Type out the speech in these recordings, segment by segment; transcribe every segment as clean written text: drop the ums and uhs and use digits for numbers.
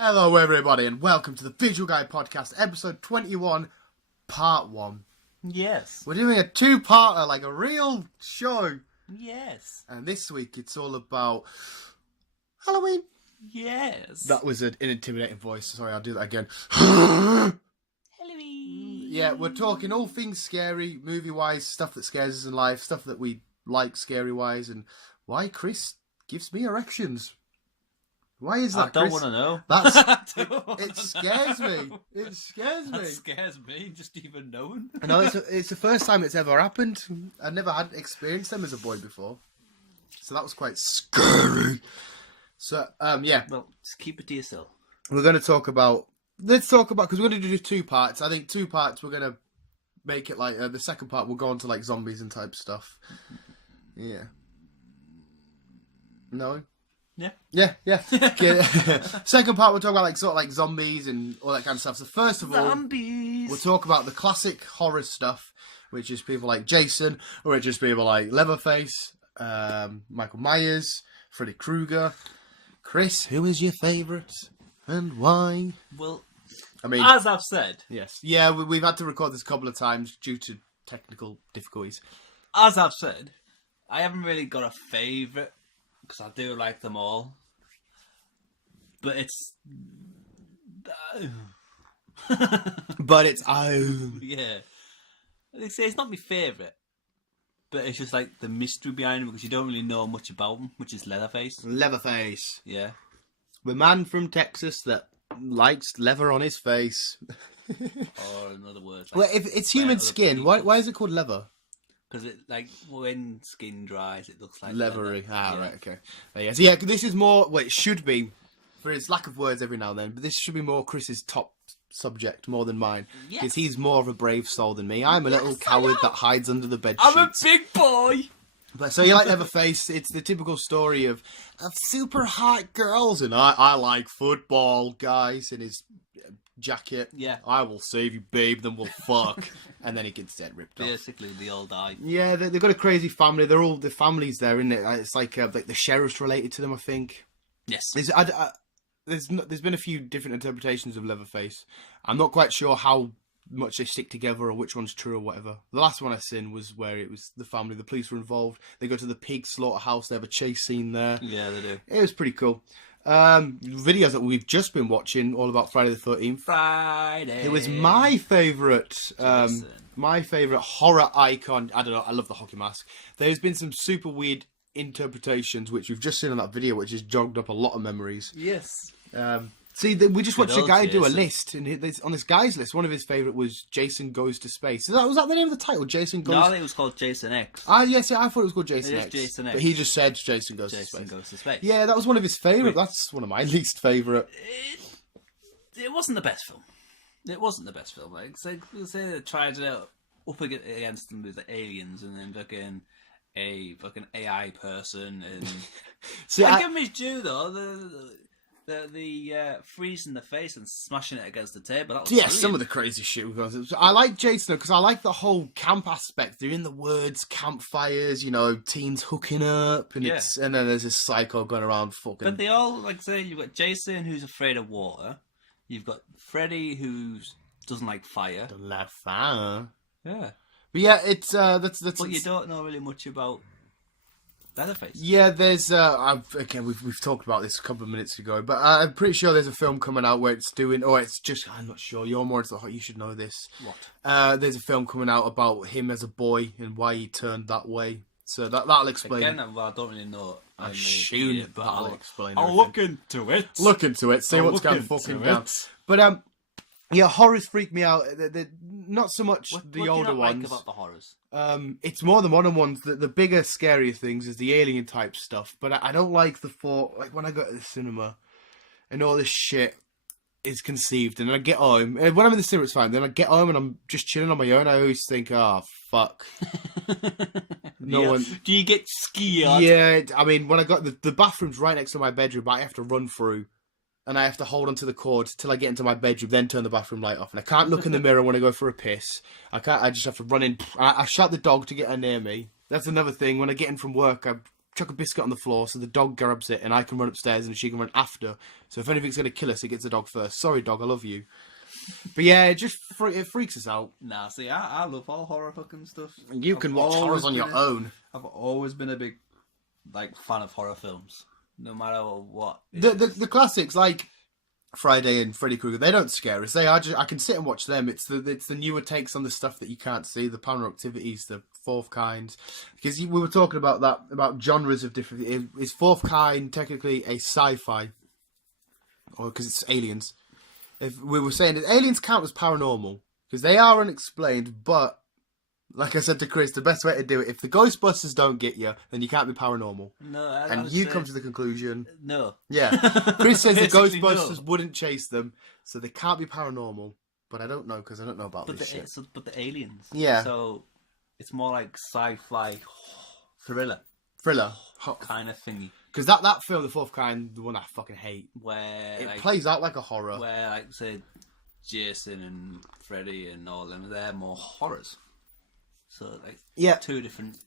Hello everybody and welcome to the Visual Guy Podcast, episode 21, part 1. Yes. We're doing a two-parter, like a real show. Yes. And this week it's all about Halloween. Yes. That was an intimidating voice, sorry, I'll do that again. Halloween. Yeah, we're talking all things scary, movie-wise, stuff that scares us in life, stuff that we like scary-wise, and why Chris gives me erections. Why is that, I don't Chris? want to know. It scares me. It scares me. That scares me, just even knowing. I know, it's the first time it's ever happened. I never had experienced them as a boy before. So that was quite scary. So, yeah. Well, just keep it to yourself. We're going to talk about... Let's talk about... Because we're going to do 2 parts. I think 2 parts we're going to make it like... the second part we'll go on to like zombies and type stuff. Yeah. No? Yeah. Okay. Second part we'll talk about like sort of like zombies and all that kind of stuff. So first of all, we'll talk about the classic horror stuff, which is people like Jason, or it's just people like Leatherface, Michael Myers, Freddy Krueger. Chris, who is your favourite and why? Well, I mean, as I've said, yes, yeah, we've had to record this a couple of times due to technical difficulties. As I've said, I haven't really got a favourite. Because I do like them all. But it's... But it's... Yeah. They say it's not my favourite. But it's just like the mystery behind him because you don't really know much about him, which is Leatherface. Leatherface. Yeah. The man from Texas that likes leather on his face. Or in other words... Like, Well, if it's human skin, why is it called leather? Because it, like, when skin dries, it looks like Leathery. leather. Ah, Yeah. right, okay. So yeah, this is more... Well, it should be, for its lack of words every now and then, but this should be more Chris's top subject, more than mine. Because Yes. he's more of a brave soul than me. I'm a little coward that hides under the bed I'm a sheets. big boy! But so you like Leatherface, it's the typical story of super hot girls, and I like football, guys, in his jacket. Yeah. I will save you, babe, then we'll fuck. And then he gets dead ripped off. Basically, they all die. Yeah, they've got a crazy family. They're all the families there, isn't it? It's like the sheriff's related to them, I think. Yes. There's been a few different interpretations of Leatherface. I'm not quite sure how much they stick together or which one's true or whatever. The last one I seen was where it was the family, the police were involved. They go to the pig slaughterhouse. They have a chase scene there. Yeah, they do. It was pretty cool. Videos that we've just been watching, all about Friday the 13th. Friday. It was my favourite horror icon. I don't know, I love the hockey mask. There's been some super weird interpretations, which we've just seen on that video, which has jogged up a lot of memories. Yes. We just watched a guy do a Jason. list, and on this guy's list, one of his favourite was Jason Goes to Space. Was that the name of the title? Jason Goes... No, I think it was called Jason X. Yes, yeah, I thought it was called Jason It is X. Jason X. But he just said Jason Goes to Jason Space. Goes to Space. Yeah, that was one of his favourite. That's one of my least favourite. It wasn't the best film. It wasn't the best film. Like, say they tried it out up against them with the aliens and then fucking a AI person and... See, I give him his due, though. The freezing the face and smashing it against the table. That was brilliant. some of the crazy shit. I like Jason because I like the whole camp aspect. They're in the woods, campfires, teens hooking up, and and then there's this psycho going around fucking. But they all, like, say, you've got Jason who's afraid of water. You've got Freddy who doesn't like fire. Don't like fire. Yeah. But yeah, it's that's. But you don't know really much about Leatherface. Yeah, there's we've talked about this a couple of minutes ago, but I'm pretty sure there's a film coming out where it's doing, or it's just, I'm not sure. You're more into the you should know this. What? There's a film coming out about him as a boy and why he turned that way. So that'll explain. Again, I don't really know. I'm assuming that'll explain. I'll look into it. Look into it. See what's going fucking down. But yeah, horrors freak me out. They're not so much the older ones. What do you like about the horrors? It's more the modern ones. The bigger, scarier things is the alien type stuff. But I don't like the thought, like when I go to the cinema and all this shit is conceived, and then I get home. And when I'm in the cinema, it's fine. Then I get home and I'm just chilling on my own. I always think, oh fuck. Do you get scared? Yeah, I mean, when I got the bathroom's right next to my bedroom, but I have to run through. And I have to hold onto the cord till I get into my bedroom, then turn the bathroom light off. And I can't look in the mirror when I go for a piss. I just have to run in. I shout the dog to get her near me. That's another thing. When I get in from work, I chuck a biscuit on the floor so the dog grabs it and I can run upstairs and she can run after. So if anything's going to kill us, it gets the dog first. Sorry, dog, I love you. But yeah, it freaks us out. Nah, see, I love all horror fucking stuff. You can watch horrors on your own. I've always been a big fan of horror films, no matter what. The classics like Friday and Freddy Krueger, they don't scare us. They are I can sit and watch them. It's the newer takes on the stuff that you can't see, the Paranormal Activities, the Fourth Kind. Because we were talking about that, about genres of different. Is Fourth Kind technically a sci-fi? Or because it's aliens? If we were saying that aliens count as paranormal because they are unexplained, but like I said to Chris, the best way to do it, if the Ghostbusters don't get you, then you can't be paranormal. No, and you come to the conclusion. No. Yeah. Chris says the Ghostbusters wouldn't chase them, so they can't be paranormal. But I don't know because I don't know about this shit. But the aliens. Yeah. So it's more like sci-fi thriller kind of thingy. Because that film, The Fourth Kind, the one I fucking hate, where it plays out like a horror. Where, like, say, Jason and Freddy and all them, they're more horrors. So, like, two different.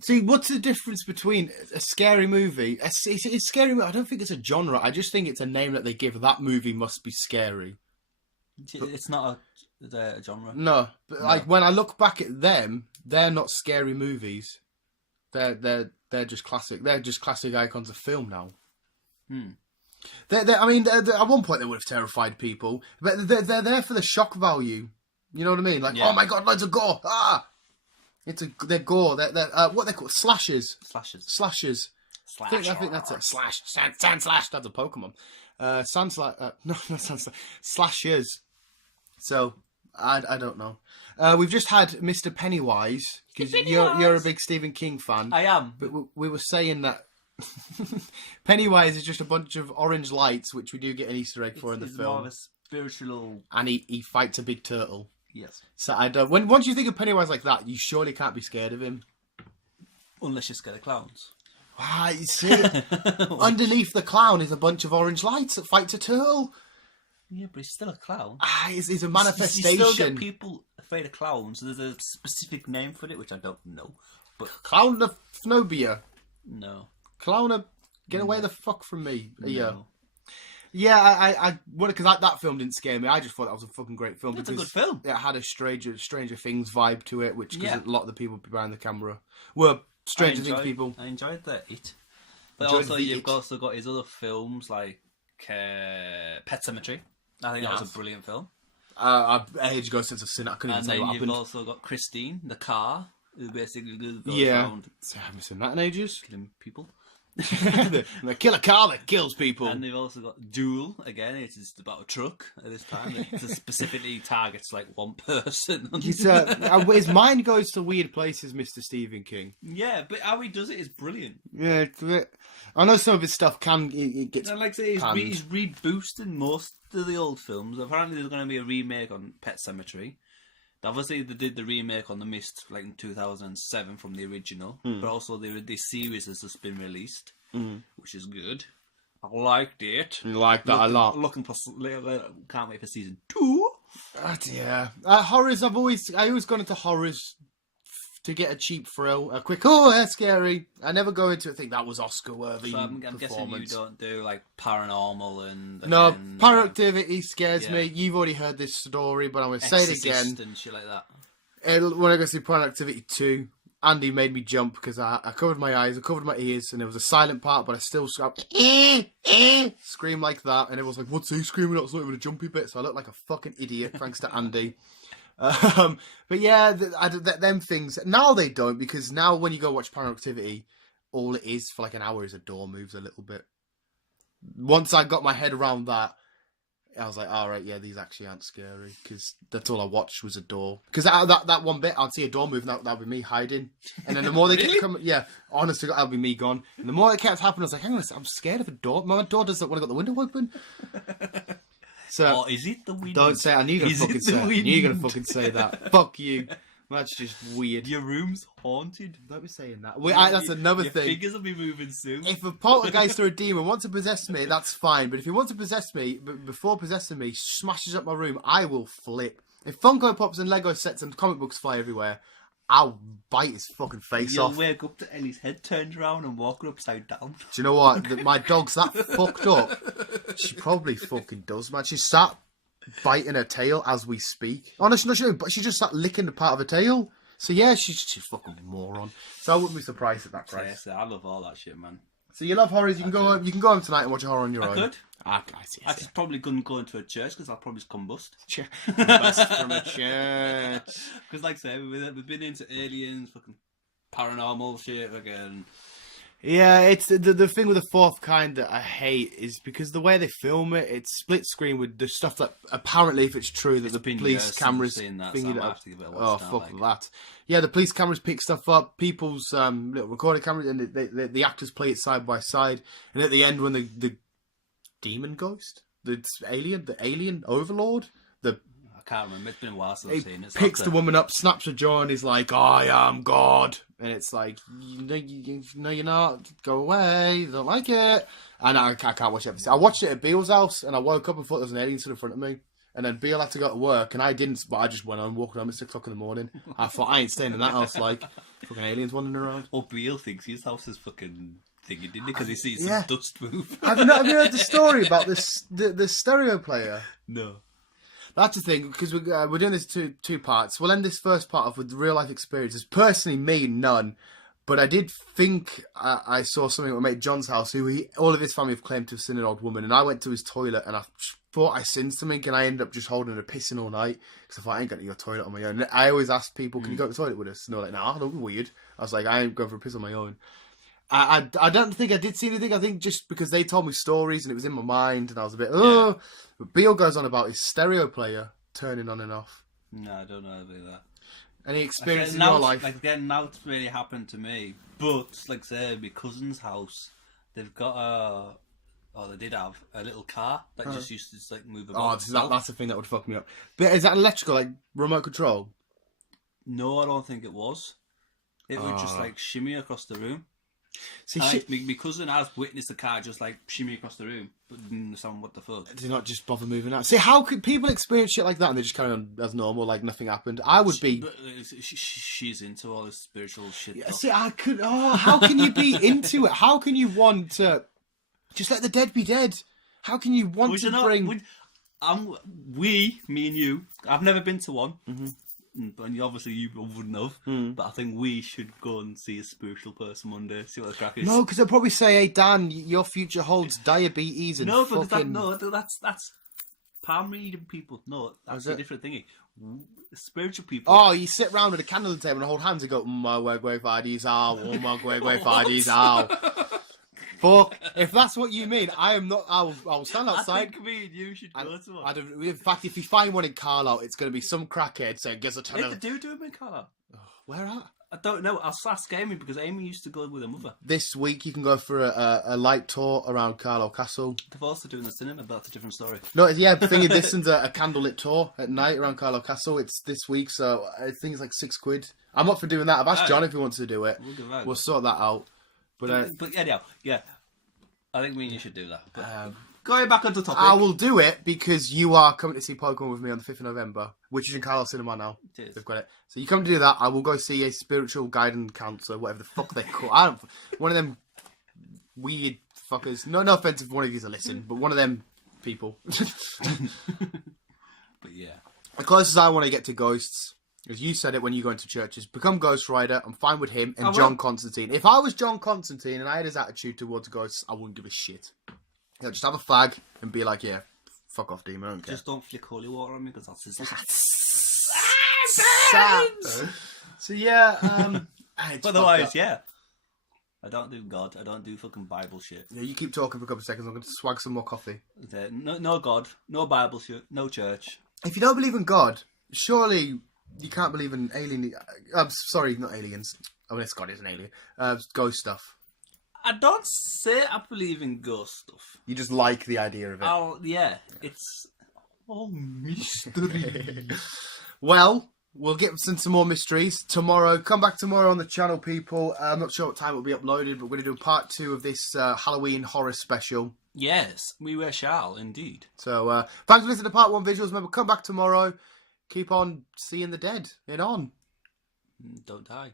See, what's the difference between a scary movie? It's scary. I don't think it's a genre. I just think it's a name that they give. That movie must be scary. It's not a genre. No, but like when I look back at them, they're not scary movies. They're just classic. They're just classic icons of film now. I mean, at one point they would have terrified people, but they're there for the shock value. You know what I mean? Like, oh my god, loads of gore! Ah, they're gore. They're what they call slashers. Slashers. I think that's it. Slash. Sand slash. That's a Pokemon. Sand slash. No, not sand slash. Slashers. So I don't know. We've just had Mr. Pennywise because you're a big Stephen King fan. I am. But we were saying that Pennywise is just a bunch of orange lights, which we do get an Easter egg for in the film. More of a spiritual. And he fights a big turtle. Yes. So I don't. Once you think of Pennywise like that, you surely can't be scared of him. Unless you're scared of clowns. Ah, you see, underneath the clown is a bunch of orange lights that fights a turtle. Yeah, but he's still a clown. Ah, he's a manifestation. You still get people afraid of clowns. There's a specific name for it, which I don't know. But clownophobia. No. Clowner, get away the fuck from me. No. Yeah, I because that film didn't scare me. I just thought that was a fucking great film. It's a good film. It had a Stranger Things vibe to it, which because a lot of the people behind the camera were Stranger Things people. I enjoyed It. But also, you've also got his other films like Pet Sematary. I think that was a brilliant film. Age ago since I've seen it, I couldn't even tell you what happened. And then you've also got Christine, the car, who basically goes around. So I haven't seen that in ages. Killing people. They kill a car that kills people. And they've also got Duel, again, it is about a truck at this time. It specifically targets like one person. His mind goes to weird places, Mr. Stephen King. Yeah, but how he does it is brilliant. Yeah, I know some of his stuff it gets and like I say, he's reboosting most of the old films. Apparently there's going to be a remake on Pet Sematary. Obviously, they did the remake on The Mist like in 2007 from the original, but also the series has just been released, which is good. I liked it. You like that a lot. Can't wait for season 2. Yeah, horrors. I always gone into horrors to get a cheap thrill, a quick that's scary. I never go into it think that was Oscar worthy. So I'm guessing you don't do like paranormal and no Paranormal Activity scares me. You've already heard this story, but I'm going to say it again. And shit like that. When I go see Paranormal Activity 2, Andy made me jump because I covered my eyes, I covered my ears, and there was a silent part, but I still scream like that, and everyone's like, "What's he screaming? That's not even a jumpy bit." So I look like a fucking idiot, thanks to Andy. But yeah, them things now they don't, because now when you go watch Paranormal Activity, all it is for like an hour is a door moves a little bit. Once I got my head around that, I was like, all right, yeah, these actually aren't scary, because that's all I watched was a door. Because that one bit, I'd see a door move, and that'd be me hiding. And then the more they kept coming, yeah, honestly, that'd be me gone. And the more it kept happening, I was like, hang on a second, I'm scared of a door. My door does that when I got the window open. So, is it the wind? Don't say it. I knew you were going to fucking say it. I knew you were going to fucking say that. Fuck you. That's just weird. Your room's haunted. Don't be saying that. That's another thing. Your fingers will be moving soon. If a poltergeist or a demon wants to possess me, that's fine. But if he wants to possess me, before possessing me, smashes up my room, I will flip. If Funko Pops and Lego sets and comic books fly everywhere, I'll bite his fucking face off. You'll wake up to Ellie's head turned around and walk her upside down. Do you know what? My dog's that fucked up. She probably fucking does, man. She sat biting her tail as we speak. Oh, no, she just sat licking the part of her tail. So yeah, she's a fucking moron. So I wouldn't be surprised at that price. Yeah, I love all that shit, man. So you love horrors? You can go home tonight and watch a horror on your own. I could. I see. I just probably couldn't go into a church because I'll probably combust. Bust from a church. Because, like I say, we've been into aliens, fucking paranormal shit again. Yeah, it's the thing with the fourth kind that I hate is because the way they film it, it's split screen with the stuff that apparently, if it's true, that the police cameras thingy that. Yeah, the police cameras pick stuff up, people's little recording cameras, and the actors play it side by side. And at the end, when the demon ghost, the alien overlord, I can't remember. It's been a while since I've seen it. Picks the woman up, snaps her jaw, and is like, "I am God." And it's like, no, you're not. Go away. You don't like it. And I can't watch it. I watched it at Beale's house, and I woke up and thought there was an alien stood in front of me. And then Beale had to go to work, and I didn't. But I just went on walking around at 6 o'clock in the morning. I thought I ain't staying in that house. Like fucking aliens wandering around. Well, Beale thinks his house is fucking thingy, didn't he? Because he sees some dust move. Have you heard the story about the stereo player? No. That's the thing, because we're doing this two parts. We'll end this first part off with real life experiences. Personally, me, none. But I did think I saw something at my mate John's house, all of his family have claimed to have seen an old woman. And I went to his toilet and I thought I seen something, and I ended up just holding her pissing all night. Because I thought, I ain't going to go to the toilet on my own. And I always ask people, can you go to the toilet with us? And they're like, nah, that'll be weird. I was like, I ain't going for a piss on my own. I don't think I did see anything. I think just because they told me stories and it was in my mind and I was a bit, oh. But Beale goes on about his stereo player turning on and off. No, I don't know about that. Any experience in your life? Like, again, now it's really happened to me. But, like say, my cousin's house, they've got they did have a little car that just used to just, like, move about. Oh, that's the thing that would fuck me up. But is that electrical, like, remote control? No, I don't think it was. It would just, like, shimmy across the room. See, my cousin has witnessed the car just like shimmy across the room, but didn't understand what the fuck. Did not just bother moving out? See, how could people experience shit like that and they just carry on as normal, like nothing happened? I would be. She's into all this spiritual shit. Yeah, see, I could. Oh, how can you be into it? How can you want to just let the dead be dead? How can you want to bring? Me and you. I've never been to one. Mm-hmm. And obviously you wouldn't have, but I think we should go and see a spiritual person one day, see what the crack is. No, because they'll probably say, "Hey Dan, your future holds diabetes and fucking." That's palm reading people. No, that's a different thingy. Spiritual people. Oh, you sit round with a candle at the table and hold hands and go, "My way faddies are, my way faddies are." Fuck, if that's what you mean, I am not. I'll stand outside. I think me and you should go to one. In fact, if you find one in Carlisle, it's going to be some crackhead saying, "Guess a ton of." They do them in Carlisle. Where at? I don't know. I'll ask Amy because Amy used to go with her mother. This week you can go for a light tour around Carlisle Castle. They're also doing the cinema, but that's a different story. No, yeah, the thing is, this is a candlelit tour at night around Carlisle Castle. It's this week, so I think it's like £6. I'm up for doing that. I've asked John if he wants to do it. We'll sort that out. But anyhow, yeah. I think me and you should do that. But, going back on the topic. I will do it because you are coming to see Pokemon with me on the 5th of November, which is in Carlisle Cinema now. It is. They've got it. So you come to do that, I will go see a spiritual guidance counsellor, whatever the fuck they call. One of them weird fuckers. No offense if one of you to listen, but one of them people. But yeah. The closest I want to get to ghosts, as you said it when you go into churches, become Ghost Rider. I'm fine with him and John Constantine. If I was John Constantine and I had his attitude towards ghosts, I wouldn't give a shit. You know, just have a flag and be like, yeah, fuck off, demon. I don't care. Just don't flick holy water on me because that's his. So yeah, but otherwise, yeah. I don't do God. I don't do fucking Bible shit. Yeah, you keep talking for a couple of seconds. I'm going to swag some more coffee. No God, no Bible shit, no church. If you don't believe in God, surely you can't believe in alien. I'm sorry, not aliens. I mean, God is an alien. Ghost stuff. I don't say I believe in ghost stuff. You just like the idea of it. Yeah. It's all mystery. Well, we'll get some more mysteries tomorrow. Come back tomorrow on the channel, people. I'm not sure what time it will be uploaded, but we're going to do part 2 of this Halloween horror special. Yes, we shall, indeed. So, thanks for listening to part 1 visuals. Remember, come back tomorrow. Keep on seeing the dead. On. Don't die.